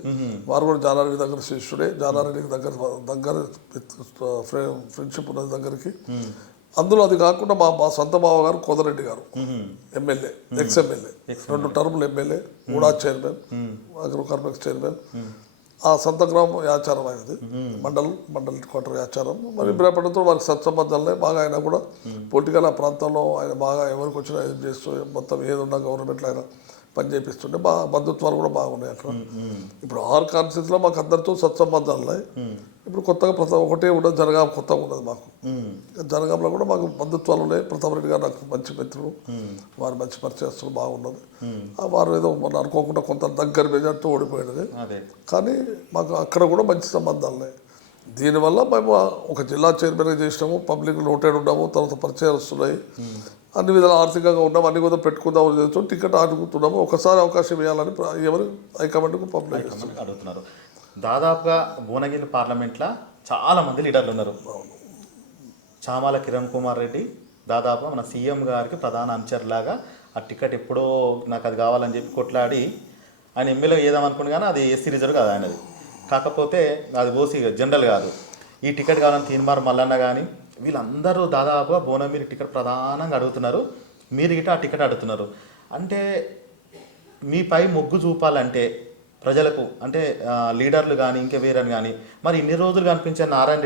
వారు కూడా జానారెడ్డి దగ్గర శిష్యుడే, జానారెడ్డికి దగ్గర ఫ్రెండ్షిప్ ఉన్నది దగ్గరికి. అందులో అది కాకుండా మా సొంత బావ గారు కోదరెడ్డి గారు ఎమ్మెల్యే, ఎక్స్-ఎమ్మెల్యే, 2 టర్ములు ఎమ్మెల్యే, కూడా చైర్మన్, అగ్రోకార్మిక్స్ చైర్మన్. ఆ సొంత గ్రామం యాచారం అనేది మండల్ క్వార్టర్ యాచారం. మరి ఇబ్రాహీంపట్నంతో వారికి సత్సంబంధాలనే బాగా. ఆయన కూడా పొలిటికల్ ఆ ప్రాంతంలో ఆయన బాగా ఎవరికి వచ్చినా హెల్ప్ చేస్తూ మొత్తం ఏదున్నా గవర్నమెంట్లో ఆయన పని చేపిస్తుండే. బాగా బంధుత్వాలు కూడా బాగున్నాయి అక్కడ. ఇప్పుడు 6 కాన్స్టిట్యూన్సీలో మాకు అందరితో సత్సంబంధాలు ఉన్నాయి. ఇప్పుడు కొత్తగా ఒకటే ఉండదు, జనగాం కొత్తగా ఉన్నది మాకు. జనగాంలో కూడా మాకు బంధుత్వాలు ఉన్నాయి. ప్రతాప్ రెడ్డి గారు నాకు మంచి మిత్రులు, వారు మంచి పరిచయస్తులు బాగున్నది. వారు ఏదో మొన్న అనుకోకుండా కొంత దగ్గర మెజార్టీతో ఓడిపోయినది, కానీ మాకు అక్కడ కూడా మంచి సంబంధాలు ఉన్నాయి. దీనివల్ల మేము ఒక జిల్లా చైర్మన్గా చేసినాము, పబ్లిక్ నోటెడ్ ఉన్నాము, తర్వాత పరిచయాలు వస్తున్నాయి, అన్ని విధాలు ఆర్థికంగా ఉన్నాము, అన్ని కూడా పెట్టుకుందామని చేస్తూ టికెట్ అడుగుతున్నాము. ఒకసారి అవకాశం ఇవ్వాలని ఎవరు హైకమాండ్కు పబ్లిక్ అడుగుతున్నారు. దాదాపుగా భువనగిరి పార్లమెంట్లో చాలామంది లీడర్లు ఉన్నారు. చామాల కిరణ్ కుమార్ రెడ్డి దాదాపుగా మన సీఎం గారికి ప్రధాన అనుచరులాగా ఆ టికెట్ ఎప్పుడో నాకు అది కావాలని చెప్పి కొట్లాడి ఆయన ఎమ్మెల్యే ఏదామనుకుని, కానీ అది ఎస్సీ రిజర్వ్ కాదు ఆయనది. కాకపోతే అది ఓసీ జనరల్ కాదు. ఈ టికెట్ కావాలని తీన్మార్ మల్లన్న కానీ వీళ్ళందరూ దాదాపుగా భువనగిరి టికెట్ ప్రధానంగా అడుగుతున్నారు. మీరు గిట్ట ఆ టికెట్ అడుగుతున్నారు అంటే మీపై మొగ్గు చూపాలంటే ప్రజలకు అంటే లీడర్లు కానీ ఇంకా వేరని కానీ మరి ఇన్ని రోజులు కనిపించే నారాయణ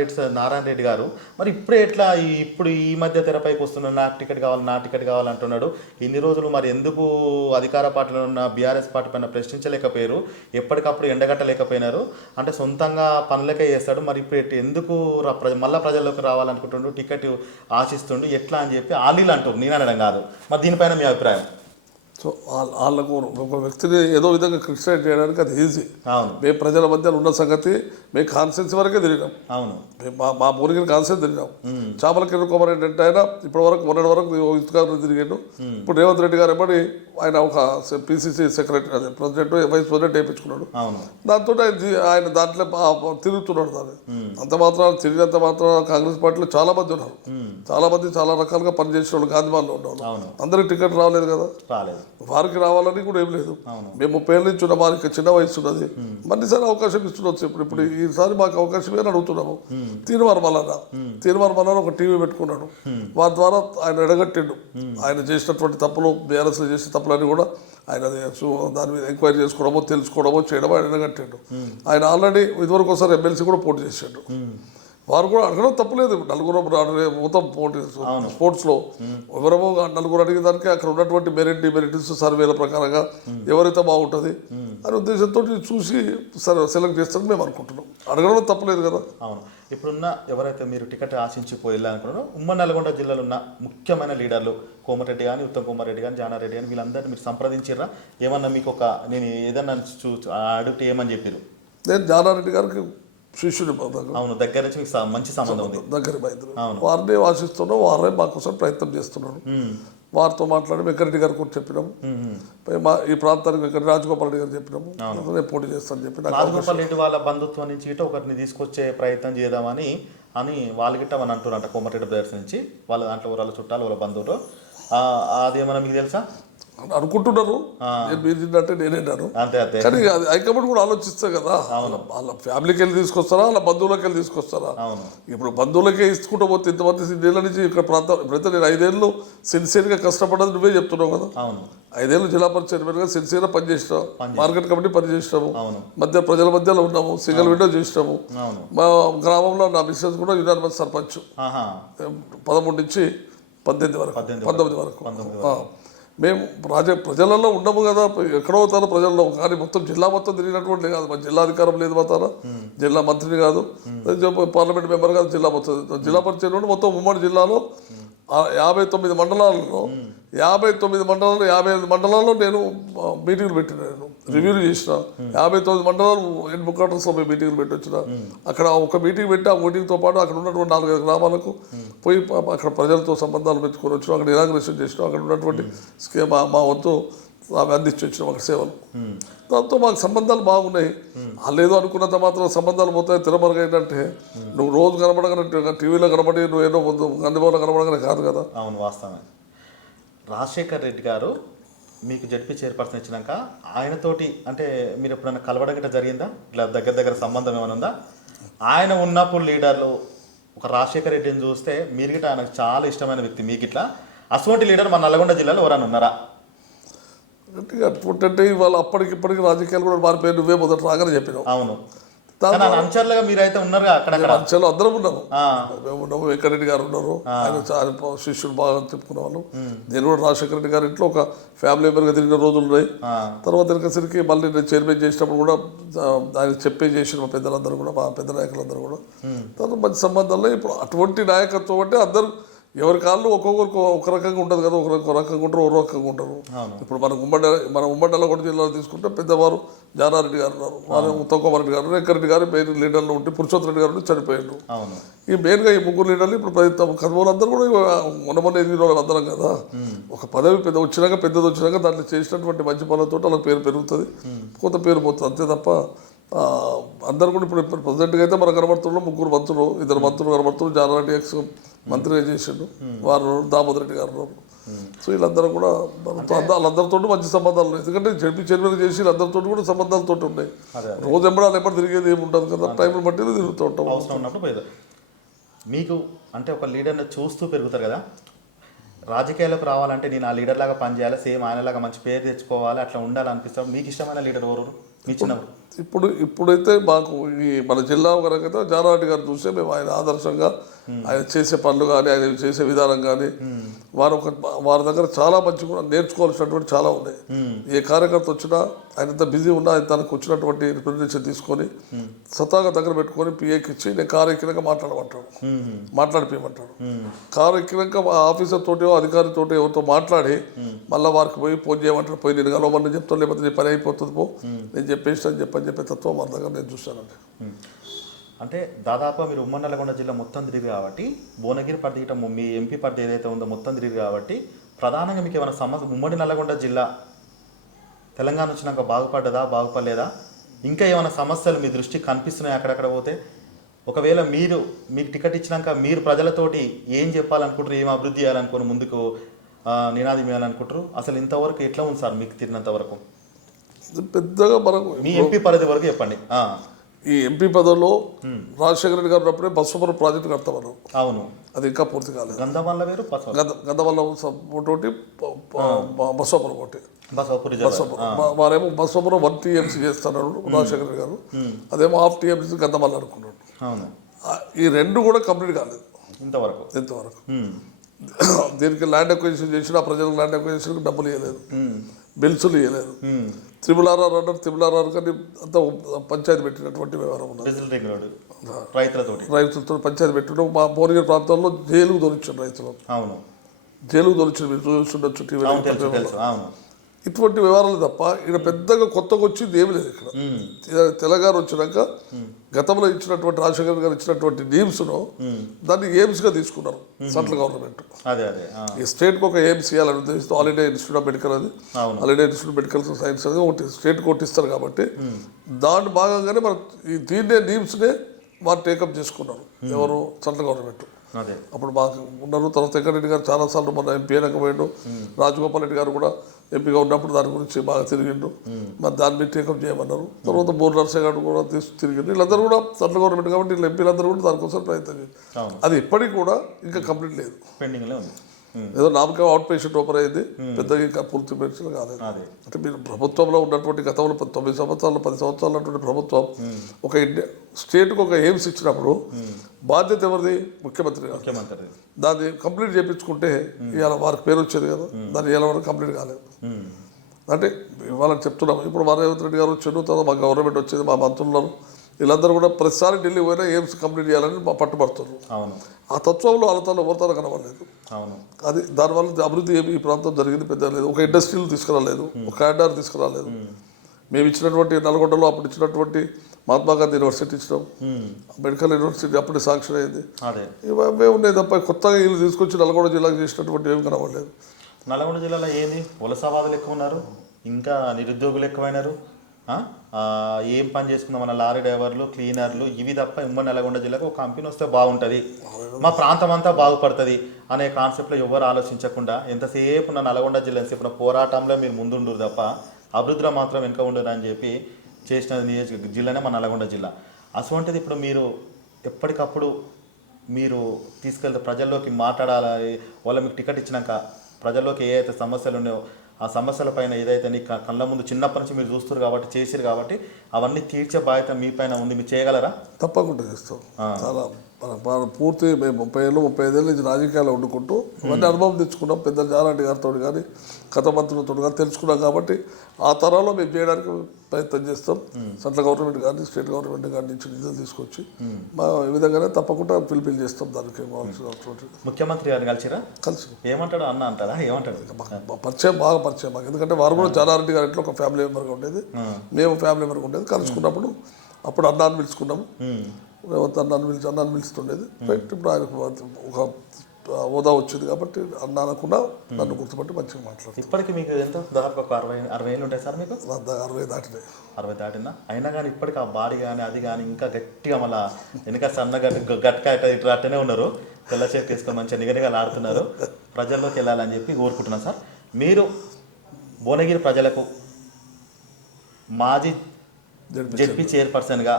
రెడ్డి గారు మరి ఇప్పుడే ఎట్లా ఇప్పుడు ఈ మధ్య తెరపైకి వస్తున్నాడు నా టికెట్ కావాలంటున్నాడు. ఇన్ని రోజులు మరి ఎందుకు అధికార పార్టీలో ఉన్న బీఆర్ఎస్ పార్టీ పైన ప్రశ్నించలేకపోయారు, ఎప్పటికప్పుడు ఎండగట్టలేకపోయినారు, అంటే సొంతంగా పనులకే చేస్తాడు. మరి ఇప్పుడు ఎందుకు మళ్ళీ ప్రజల్లోకి రావాలనుకుంటుండు, టికెట్ ఆశిస్తుండు ఎట్లా అని చెప్పి ఆలీలు అంటారు, నేను అనడం కాదు. మరి దీనిపైన మీ అభిప్రాయం? సో వాళ్ళకు ఒక వ్యక్తిని ఏదో విధంగా క్రిటిసైజ్ చేయడానికి అది ఈజీ. అవును, మేము ప్రజల మధ్య ఉన్న సంగతి మేము కాన్సెన్స్ వరకే తిరిగినాం. అవును, మా ఊరికి కాన్సెన్స్ తిరిగినాం. చాపల కిరణ్ కుమార్ రెడ్డి అంటే ఆయన ఇప్పటి వరకు మొన్నటి వరకు ఇసుకారు తిరిగాడు. ఇప్పుడు రేవంత్ రెడ్డి గారు ఎప్పటి ఆయన ఒక పిసిసి సెక్రటరీ అదే ప్రెసిడెంట్ వైస్ ప్రెసిడెంట్ వేయించుకున్నాడు. దాంతో ఆయన దాంట్లో తిరుగుతున్నాడు. దాన్ని అంత మాత్రం తిరిగినంత మాత్రం కాంగ్రెస్ పార్టీలో చాలా మంది ఉన్నారు, చాలా మంది చాలా రకాలుగా పనిచేసిన వాళ్ళు గాంధీవాన్లో ఉన్నవాళ్ళు. అందరికి టికెట్ రాలేదు కదా, వారికి రావాలని కూడా ఏం లేదు. మేము 30 ఏళ్ళ నుంచి ఉన్న వారికి చిన్న వయసు ఉన్నది, మళ్ళీసారి అవకాశం ఇస్తుండొచ్చు. ఇప్పుడు ఈసారి మాకు అవకాశం అని అడుగుతున్నాము. తీర్మానం ఒక టీవీ పెట్టుకున్నాడు, వారి ద్వారా ఆయన ఎడగట్టిండు. ఆయన చేసినటువంటి తప్పులు, బీఆర్ఎస్లో చేసిన తప్పులన్నీ కూడా ఆయన దాని మీద ఎంక్వైరీ చేసుకోవడమో తెలుసుకోవడమో చేయడమో ఆయన ఎడగట్టిండు. ఆయన ఆల్రెడీ ఇదివరకు ఒకసారి ఎమ్మెల్సీ కూడా పోటీ చేసాడు. వారు కూడా అడగడం తప్పలేదు. నలుగురు మొత్తం పోటీ స్పోర్ట్స్లో ఎవరమో నలుగురు అడిగిన దానికి అక్కడ ఉన్నటువంటి మెరిట్స్ సర్వేల ప్రకారంగా ఎవరైతే బాగుంటుంది అనే ఉద్దేశంతో చూసి సెలెక్ట్ చేస్తారని మేము అనుకుంటున్నాం. అడగడం తప్పలేదు కదా. అవును, ఇప్పుడున్న ఎవరైతే మీరు టికెట్ ఆశించిపోయి అనుకున్నారో ఉమ్మడి నల్గొండ జిల్లాలో ఉన్న ముఖ్యమైన లీడర్లు కోమటిరెడ్డి కానీ, ఉత్తమ్ కుమార్ రెడ్డి కానీ, జానారెడ్డి కానీ వీళ్ళందరినీ మీరు సంప్రదించారా? ఏమన్నా మీకు నేను ఏదన్నా అడిగితే ఏమని చెప్పారు? నేను జానారెడ్డి గారికి శిష్యుడి అవును, దగ్గర నుంచి మంచి సంబంధం ఉంది, దగ్గర మైత్రులు. వారిని ఆశిస్తున్నాం, వారే మాకోసం ప్రయత్నం చేస్తున్నాడు. వారితో మాట్లాడి వెంకరెడ్డి గారు కూడా చెప్పినాము, ఈ ప్రాంతానికి రాజగోపాల్ రెడ్డి గారు చెప్పినాము, నేను పోటీ చేస్తాను చెప్పి. రాజగోపాల్ రెడ్డి వాళ్ళ బంధుత్వం నుంచి ఇటు ఒకరిని తీసుకొచ్చే ప్రయత్నం చేద్దామని వాళ్ళు గిట్ట అని అంటున్నారంట. కోమటిరెడ్డి బ్రదర్స్ నుంచి వాళ్ళ దాంట్లో వాళ్ళ చుట్టాలు వాళ్ళ బంధువులు, అదేమన్నా మీకు తెలుసా? అనుకుంటున్నారు అంటే నేనేంటాను, కానీ అది హైకమాండ్ కూడా ఆలోచిస్తా కదా. వాళ్ళ ఫ్యామిలీకి వెళ్ళి తీసుకొస్తారా, వాళ్ళ బంధువులకి వెళ్ళి తీసుకొస్తారా? ఇప్పుడు బంధువులకే ఇసుకుంటూ పోతే ఇంతమంది నెలల నుంచి ఇక్కడ ప్రాంతం ఇప్పుడైతే నేను 5 ఏళ్ళు సిన్సియర్గా కష్టపడ్డది నువ్వే చెప్తున్నావు కదా. 5 ఏళ్ళు జిల్లా పరిషత్ చైర్మన్గా సిన్సియర్గా పనిచేసినాం, మార్కెట్ కమిటీ పనిచేసినాము, మధ్య ప్రజల మధ్యలో ఉన్నాము, సింగిల్ విండో చేసినాము. మా గ్రామంలో నా మిస్సెస్ కూడా యునానిమస్ సర్పంచ్ 13 నుంచి 19 వరకు మేము ప్రజలలో ఉండము కదా. ఎక్కడో అవుతారో ప్రజల్లో, కానీ మొత్తం జిల్లా మొత్తం తిరిగినటువంటి కాదు. మన జిల్లా అధికారం లేదు మాతారా, జిల్లా మంత్రిని కాదు, పార్లమెంట్ మెంబర్ కాదు, జిల్లా మొత్తం జిల్లా పరిచయం మొత్తం ఉమ్మడి జిల్లాలో 59 మండలాలలో 55 మండలాల్లో నేను మీటింగ్లు పెట్టిన, నేను రివ్యూలు చేసిన. 59 మండలాలు హెడ్ క్వార్టర్స్లో మీటింగ్లు పెట్టి వచ్చిన. అక్కడ ఒక మీటింగ్ పెట్టి ఆ మీటింగ్తో పాటు అక్కడ ఉన్నటువంటి 4-5 గ్రామాలకు పోయి అక్కడ ప్రజలతో సంబంధాలు పెంచుకొని వచ్చినాం. అక్కడ ఇనాగ్రేషన్ చేసినాం. అక్కడ ఉన్నటువంటి స్కీమ్ మా వంతు అవి అందించి వచ్చినాం అక్కడ సేవలు. దాంతో మాకు సంబంధాలు బాగున్నాయి. లేదో అనుకున్నంత మాత్రం సంబంధాలు పోతాయి తిరమరుగైందంటే నువ్వు రోజు కనబడగానే టీవీలో కనబడి నువ్వు ఏదో అందుబాటులో కనబడగానే కాదు కదా. అవును, వాస్తవమే. రాజశేఖర్ రెడ్డి గారు మీకు జడ్పీ చైర్పర్సన్ ఇచ్చినాక ఆయనతోటి అంటే మీరు ఎప్పుడైనా కలవడం గిట్ట జరిగిందా? ఇట్లా దగ్గర సంబంధం ఏమైనా ఉందా? ఆయన ఉన్నప్పుడు లీడర్లు ఒక రాజశేఖర్ రెడ్డిని చూస్తే మీరు గిట్ట ఆయనకు చాలా ఇష్టమైన వ్యక్తి. మీకు ఇట్లా అటువంటి లీడర్ మన నల్గొండ జిల్లాలో ఎవరైనా ఉన్నారా? అంటే ఇవాళ అప్పటికిప్పటికి రాజకీయాలు కూడా మారిపోయి నువ్వే మొదటి రాగానే చెప్పినావు. అవును, అంచర్లుగా మీరైతే ఉన్నారు అక్కడ అంచెలు అందరం ఉన్నాము. మేము ఉన్నాము, వెంకరెడ్డి గారు ఉన్నారు, ఆయన శిష్యుడు బాగా చెప్పుకునే వాళ్ళు. నేను కూడా రాజశేఖర రెడ్డి గారి ఇంట్లో ఒక ఫ్యామిలీ మెంబర్గా తిరిగిన రోజులు ఉన్నాయి. తర్వాత వెనకసరికి మళ్ళీ నేను చైర్మన్ చేసినప్పుడు కూడా ఆయన చెప్పే చేసిన మా పెద్దలందరూ కూడా, మా పెద్ద నాయకులందరూ కూడా తర్వాత మంచి సంబంధాల్లో. ఇప్పుడు అటువంటి నాయకత్వం అంటే అందరూ ఎవరి కాళ్ళు ఒక్కొక్కరికి ఒక రకంగా ఉంటుంది కదా. ఒక రకంగా ఉంటారు, ఒక రకంగా ఉంటారు. ఇప్పుడు మన ఉమ్మడి నల్గొండ జిల్లాలో తీసుకుంటే పెద్దవారు జానారెడ్డి గారు ఉన్నారు, వారు ఉత్తమ్ కుమార్ రెడ్డి గారు, వెంకరెడ్డి గారు మెయిన్ లీడర్లు ఉంటే పురుషోత్తమ రెడ్డి గారు చనిపోయాడు. ఈ మెయిన్గా ఈ 3 లీడర్లు ఇప్పుడు ప్రయత్నం కదమూలందరూ కూడా మొన్న ఎదిగిన వాళ్ళు అందరం కదా. ఒక పదవి పెద్దది వచ్చినాక దాంట్లో చేసినటువంటి మంచి పనులతో వాళ్ళకి పేరు పెరుగుతుంది, కొంత పేరు పోతుంది, అంతే తప్ప అందరు కూడా ఇప్పుడు ప్రెసిడెంట్గా అయితే మనకు కనబడుతున్నాం 3 మంత్రులు, 2 మంత్రులు కనబడుతున్నారు. జానారెడ్డి ఎక్స్ మంత్రిగా చేసిండు, వారు దామోదర్ రెడ్డి గారు. సో వీళ్ళందరూ కూడా వాళ్ళందరితో మంచి సంబంధాలు ఉన్నాయి. ఎందుకంటే జడ్పీ చైర్మన్ చేసి వీళ్ళందరితో కూడా సంబంధాలతో ఉన్నాయి. రోజు ఎప్పుడు తిరిగేది ఏమి ఉంటుంది కదా, టైంని బట్టి తిరుగుతూ ఉంటాం. మీకు అంటే ఒక లీడర్ని చూస్తూ పెరుగుతారు కదా, రాజకీయాలకు రావాలంటే నేను ఆ లీడర్ లాగా పనిచేయాలి, సేమ్ ఆయనలాగా మంచి పేరు తెచ్చుకోవాలి, అట్లా ఉండాలి అనిపిస్తాడు. మీకు ఇష్టమైన లీడర్ ఎవరు మీ చిన్నప్పుడు? ఇప్పుడైతే మాకు ఈ మన జిల్లా కనుక జానారెడ్డి గారు చూస్తే మేము ఆయన ఆదర్శంగా ఆయన చేసే పనులు కానీ ఆయన చేసే విధానం కానీ వారి దగ్గర చాలా మంచి కూడా నేర్చుకోవాల్సినటువంటి చాలా ఉన్నాయి. ఏ కార్యకర్త వచ్చినా ఆయన ఎంత బిజీ ఉన్నా ఆయన తనకు వచ్చినటువంటి రిప్రజెంటేషన్ తీసుకొని సతాగా దగ్గర పెట్టుకొని పిఏకి ఇచ్చి నేను కారు ఎక్కినాక మాట్లాడిపోయమంటాడు. కారు ఎక్కినాక మా ఆఫీసర్ తోటి అధికారితో ఎవరితో మాట్లాడి మళ్ళీ వారికి పోయి ఫోన్ చేయమంటాడు. పోయి నేను కలవమని చెప్తాను, లేకపోతే నీ పని అయిపోతుంది పో, నేను చెప్పేసి చెప్పే తత్వం మన దగ్గర నేను చూశానండి. అంటే దాదాపు మీరు ఉమ్మడి నల్గొండ జిల్లా మొత్తం తిరిగి కాబట్టి భువనగిరి పరిధి ఇట మీ ఎంపీ పరిధి ఏదైతే ఉందో మొత్తం తిరిగి కాబట్టి ప్రధానంగా మీకు ఏమైనా సమస్య ఉమ్మడి నల్గొండ జిల్లా తెలంగాణ వచ్చినాక బాగుపడ్డదా బాగుపడలేదా, ఇంకా ఏమైనా సమస్యలు మీ దృష్టికి కనిపిస్తున్నాయి అక్కడక్కడ పోతే? ఒకవేళ మీకు టికెట్ ఇచ్చినాక మీరు ప్రజలతోటి ఏం చెప్పాలనుకుంటారు, ఏం అభివృద్ధి చేయాలనుకుని ముందుకు నినాదం వేయాలనుకుంటారు? అసలు ఇంతవరకు ఎట్లా ఉంది సార్ మీకు తిరిగినంత వరకు? పెద్దగా మనకు మీ ఎంపీ పరిధి వరకు చెప్పండి. ఈ ఎంపీ పదవిలో రాజశేఖర రెడ్డి గారు ఉన్నప్పుడే బస్సుపురం ప్రాజెక్టు కడతామన్నాం. అవును, అది ఇంకా పూర్తి కాలేదు. గంధమల్ల వేరు గంధమల్ల ఒకటి బస్సుపురం ఒకటి. వారేమో బస్సుపురం 1 TMC చేస్తున్నారు రాజశేఖర రెడ్డి గారు, అదేమో 1/2 TMC గంధమల్ల అనుకున్నాడు. ఈ రెండు కూడా కంప్లీట్ కాలేదు ఇంతవరకు. దీనికి ల్యాండ్ అక్విజిషన్ చేసిన ప్రజలకు ల్యాండ్ అక్విజిషన్కి డబ్బులు ఇవ్వలేదు, బిల్సులు ఇవ్వలేదు. త్రిబుల్ ఆర్ కానీ అంతా పంచాయతీ పెట్టినటువంటి వ్యవహారం ఉన్నది. రైతులతో పంచాయతీ పెట్టడం మా భువనగిరి ప్రాంతంలో జైలుకు దొరికించారు రైతులు. జైలుకు దొరికింది, మీరు చూస్తుండొచ్చు టీవీలో. ఇటువంటి వివరాలు తప్ప ఇక్కడ పెద్దగా కొత్తగా వచ్చింది ఏమి లేదు. ఇక్కడ తెలంగాణ వచ్చినాక గతంలో ఇచ్చినటువంటి రాజశేఖర్ గారు ఇచ్చినటువంటి నీమ్స్ను దాన్ని ఎయిమ్స్గా తీసుకున్నారు సెంట్రల్ గవర్నమెంట్. ఈ స్టేట్కి ఒక ఎయిమ్స్ ఇవ్వాలని ఉద్దేశిస్తూ all India institute of medical అది, all India institute medical science అనేది ఒకటి స్టేట్కి కొట్టిస్తారు. కాబట్టి దాని భాగంగానే మన దీన్నే నీమ్స్నే వారు టేకప్ చేసుకున్నారు ఎవరు, సెంట్రల్ గవర్నమెంట్. అప్పుడు మాకు ఉన్నారు. తర్వాత వెంకటరెడ్డి గారు చాలాసార్లు మన ఎంపీ అయినాక పోయిండు. రాజగోపాల్ రెడ్డి గారు కూడా ఎంపీగా ఉన్నప్పుడు దాని గురించి బాగా తిరిగిండు, మరి దాన్ని మీద టేకప్ చేయమన్నారు. తర్వాత బోర్ నర్సే గారు కూడా తిరిగిండు. వీళ్ళందరూ కూడా సెంట్రల్ గవర్నమెంట్ కాబట్టి వీళ్ళ ఎంపీలందరూ కూడా దానికోసం ప్రయత్నం చేశారు. అది ఇప్పటికి కూడా ఇంకా కంప్లీట్ లేదు, పెండింగ్లో ఉంది. ఏదో నామకం అవుట్ పేషెంట్ ఓపెన్ అయింది, పెద్దగా ఇంకా పూర్తి పెన్షన్ కాలేదు. అంటే మీరు ప్రభుత్వంలో ఉన్నటువంటి గతంలో 9 సంవత్సరాలు 10 సంవత్సరాలు ఉన్నటువంటి ప్రభుత్వం ఒక స్టేట్కి ఒక ఎయిమ్స్ ఇచ్చినప్పుడు బాధ్యత ఎవరిది? ముఖ్యమంత్రి. దాన్ని కంప్లీట్ చేయించుకుంటే ఇవాళ వారికి పేరు వచ్చేది కదా, దాన్ని ఇవాళ వరకు కంప్లీట్ కాలేదు. అంటే వాళ్ళని చెప్తున్నాం. ఇప్పుడు రేవంత్ రెడ్డి గారు వచ్చాడు, తర్వాత మా గవర్నమెంట్ వచ్చేది, మా మంత్రులు వీళ్ళందరూ కూడా ప్రతిసారి ఢిల్లీ పోయినా ఎయిమ్స్ కంప్లీట్ చేయాలని మా పట్టుబడుతున్నారు. ఆ తత్వంలో వాళ్ళతో ఎవరితో కనబడలేదు. అది దానివల్ల అభివృద్ధి ఏమి ఈ ప్రాంతం జరిగింది పెద్ద లేదు. ఒక ఇండస్ట్రీలు తీసుకురాలేదు, ఒక కారిడార్ తీసుకురాలేదు. మేము ఇచ్చినటువంటి నల్గొండలో అప్పుడు ఇచ్చినటువంటి మహాత్మా గాంధీ యూనివర్సిటీ ఇచ్చినాం, మెడికల్ యూనివర్సిటీ అప్పుడే శాంక్షన్ అయింది. ఇవే ఉన్నాయి తప్ప కొత్తగా వీళ్ళు తీసుకొచ్చి నల్గొండ జిల్లాకు చేసినటువంటి ఏమి కనబడలేదు. నల్గొండ జిల్లాలో ఏంది వలసవాదులు ఎక్కువ ఉన్నారు, ఇంకా నిరుద్యోగులు ఎక్కువైనారు. ఏం పని చేసుకుందాం మన లారీ డ్రైవర్లు, క్లీనర్లు, ఇవి తప్ప ఉమ్మడి నల్గొండ జిల్లాకు ఒక కంపెనీ వస్తే బాగుంటుంది, మా ప్రాంతం అంతా బాగుపడుతుంది అనే కాన్సెప్ట్లో ఎవరు ఆలోచించకుండా ఎంతసేపు ఉన్న నల్గొండ జిల్లా ఎంతసేపు పోరాటంలో మీరు ముందుండరు తప్ప అభివృద్ధిలో మాత్రం వెనుక ఉండరు అని చెప్పి చేసిన జిల్లానే మన నల్గొండ జిల్లా. అటువంటిది ఇప్పుడు మీరు ఎప్పటికప్పుడు మీరు తీసుకెళ్తే ప్రజల్లోకి మాట్లాడాలి, వాళ్ళ మీకు టికెట్ ఇచ్చినాక ప్రజల్లోకి ఏ అయితే సమస్యలు ఉన్నాయో ఆ సమస్యల పైన ఏదైతే నీ కళ్ళ ముందు చిన్నప్పటి నుంచి మీరు చూస్తారు కాబట్టి చేసారు కాబట్టి అవన్నీ తీర్చే బాధ్యత మీ పైన ఉంది, మీరు చేయగలరా? తప్పకుండా చేస్తాం. చాలా పూర్తి మేము 30 ఏళ్ళ నుంచి రాజకీయాలు వండుకుంటూ అవన్నీ అనుభవం తెచ్చుకున్నాం. పెద్ద జానారెడ్డి గారితో కానీ కథ మంత్రులతో కానీ తెలుసుకున్నాం. కాబట్టి ఆ తరంలో మేము చేయడానికి ప్రయత్నం చేస్తాం. సెంట్రల్ గవర్నమెంట్ కానీ స్టేట్ గవర్నమెంట్ కానీ నుంచి నిధులు తీసుకొచ్చి మా ఈ విధంగానే తప్పకుండా ఫిల్ఫిల్ చేస్తాం. దానికి ముఖ్యమంత్రి గారు కలిసి ఏమంటాడు అన్న అంటారా? ఏమంటాడు? పరిచయం బాగా పరిచయం మాకు, ఎందుకంటే వారు కూడా జానారెడ్డి గారి ఇంట్లో ఒక ఫ్యామిలీ మెంబర్గా ఉండేది, మేము ఫ్యామిలీ మెంబర్గా ఉండేది. కలుసుకున్నప్పుడు అప్పుడు అన్నాన్ని పిలుచుకున్నాము, అన్నాన్ని పిలుస్తుండేది. ఇప్పుడు ఆయనకు ఒక హోదా వచ్చింది కాబట్టి అన్న అనకుండా నన్ను గుర్తుపట్టి మంచిగా మాట్లాడుతుంది. ఇప్పటికి మీకు ఎంత దాదాపు 60 ఏళ్ళు ఉంటాయి సార్ మీకు? 60 దాటినాయి. 60 దాటినా అయినా కానీ ఇప్పటికి ఆ బాడీ కానీ అది కానీ ఇంకా గట్టిగా మళ్ళీ వెనక సన్నగా గట్టిగా ఇట్లా అట్టనే ఉన్నారు, తెల్ల చేతి తీసుకొని మంచిగా నిగనిగా ఆడుతున్నారు. ప్రజల్లోకి వెళ్ళాలని చెప్పి కోరుకుంటున్నాను సార్. మీరు భువనగిరి ప్రజలకు మాజీ జెడ్పీ చైర్పర్సన్గా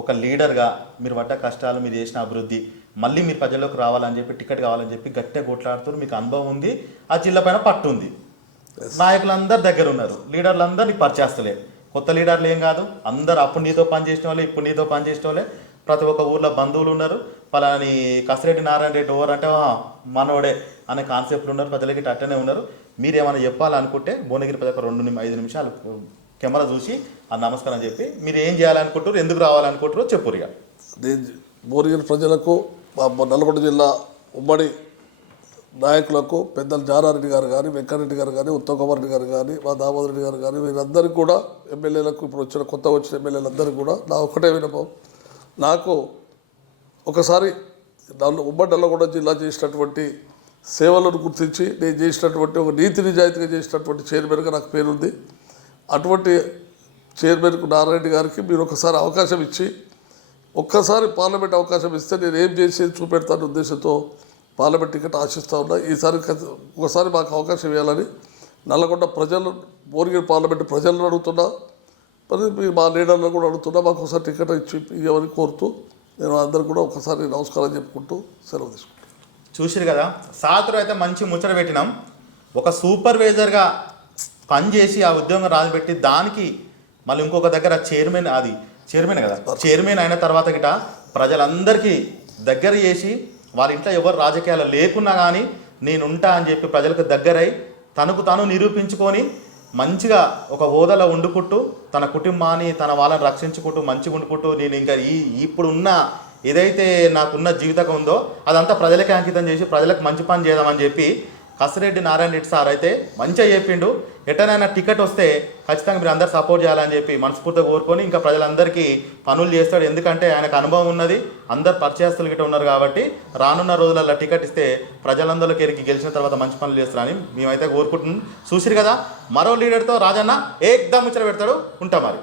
ఒక లీడర్గా మీరు పడ్డ కష్టాలు, మీరు చేసిన అభివృద్ధి, మళ్ళీ మీరు ప్రజల్లోకి రావాలని చెప్పి టికెట్ కావాలని చెప్పి గట్టిగా కొట్లాడుతారు. మీకు అనుభవం ఉంది, ఆ జిల్లా పైన పట్టు ఉంది, నాయకులందరూ దగ్గర ఉన్నారు, లీడర్లందరూ నీకు పరిచేస్తలే. కొత్త లీడర్లు ఏం కాదు, అందరు అప్పుడు నీతో పని చేసిన వాళ్ళే, ఇప్పుడు నీతో పని చేసిన వాళ్ళే. ప్రతి ఒక్క ఊర్లో బంధువులు ఉన్నారు. పలాని కసిరెడ్డి నారాయణ రెడ్డి ఓవర్ అంటే మనోడే అనే కాన్సెప్ట్లు ఉన్నారు, ప్రజలకి అట్టనే ఉన్నారు. మీరు ఏమైనా చెప్పాలనుకుంటే భువనగిరి ప్రజలకు 5 నిమిషాలు కెమెరా చూసి ఆ నమస్కారం చెప్పి మీరు ఏం చేయాలనుకుంటారు, ఎందుకు రావాలనుకుంటారో చెప్పురు. ఇక నేను భువనగిరి ప్రజలకు, మా నల్గొండ జిల్లా ఉమ్మడి నాయకులకు, పెద్దలు జానారెడ్డి గారు కానీ, వెంకటరెడ్డి గారు కానీ, ఉత్తమ్ కుమార్ రెడ్డి గారు కానీ, మా దామోదర్ రెడ్డి గారు కానీ, వీరందరికీ కూడా, ఎమ్మెల్యేలకు, ఇప్పుడు కొత్తగా వచ్చిన ఎమ్మెల్యేలందరికీ కూడా నా ఒకటే వినపం, నాకు ఒకసారి ఉమ్మడి నల్గొండ జిల్లా చేసినటువంటి సేవలను గుర్తించి నేను చేసినటువంటి ఒక నీతి నిజాయితీగా చేసినటువంటి చైర్మన్గా నాకు పేరుంది. అటువంటి చైర్మన్కు నారాయణ గారికి మీరు ఒకసారి అవకాశం ఇచ్చి, ఒక్కసారి పార్లమెంట్ అవకాశం ఇస్తే నేను ఏం చేసేది చూపెడతాను ఉద్దేశంతో పార్లమెంట్ టికెట్ ఆశిస్తూ ఉన్నా. ఈసారి ఒకసారి మాకు అవకాశం ఇవ్వాలని నల్లగొండ ప్రజలు, భువనగిరి పార్లమెంట్ ప్రజలను అడుగుతున్నా, మరి మా లీడర్లను కూడా అడుగుతున్నా, మాకు ఒకసారి టికెట్ ఇచ్చి ఇవ్వమని కోరుతూ నేను అందరు కూడా ఒకసారి నమస్కారం చెప్పుకుంటూ సెలవు తీసుకుంటాను. చూసిరు కదా, సాతురు అయితే మంచి ముచ్చట పెట్టినాం. ఒక సూపర్వైజర్గా పనిచేసి ఆ ఉద్యోగం రాజుపెట్టి దానికి మళ్ళీ ఇంకొక దగ్గర చైర్మన్, అది చైర్మన్ కదా, చైర్మన్ అయిన తర్వాత గిట ప్రజలందరికీ దగ్గర చేసి వాళ్ళ ఇంట్లో ఎవరు రాజకీయాలు లేకున్నా కానీ నేనుంటా అని చెప్పి ప్రజలకు దగ్గరై తనకు తాను నిరూపించుకొని మంచిగా ఒక హోదాలో వండుకుంటూ తన కుటుంబాన్ని తన వాళ్ళని రక్షించుకుంటూ మంచిగా వండుకుంటూ నేను ఇంకా ఇప్పుడున్న ఏదైతే నాకున్న జీవితం ఉందో అదంతా ప్రజలకే అంకితం చేసి ప్రజలకు మంచి పని చేద్దామని చెప్పి కసిరెడ్డి నారాయణ రెడ్డి సార్ అయితే మంచిగా చెప్పిండు. ఎట్టనైనా టికెట్ వస్తే ఖచ్చితంగా మీరు అందరు సపోర్ట్ చేయాలని చెప్పి మనస్ఫూర్తిగా కోరుకొని ఇంకా ప్రజలందరికీ పనులు చేస్తాడు. ఎందుకంటే ఆయనకు అనుభవం ఉన్నది, అందరు పరిచయస్తులు గిట్ట ఉన్నారు కాబట్టి రానున్న రోజులలో టికెట్ ఇస్తే ప్రజలందరిలోకి ఎరిగి గెలిచిన తర్వాత మంచి పనులు చేస్తారని మేమైతే కోరుకుంటున్నాం. చూసిరు కదా, మరో లీడర్తో రాజన్న ఏకదమ్ ముచ్చట పెడతాడు. ఉంటా మరి.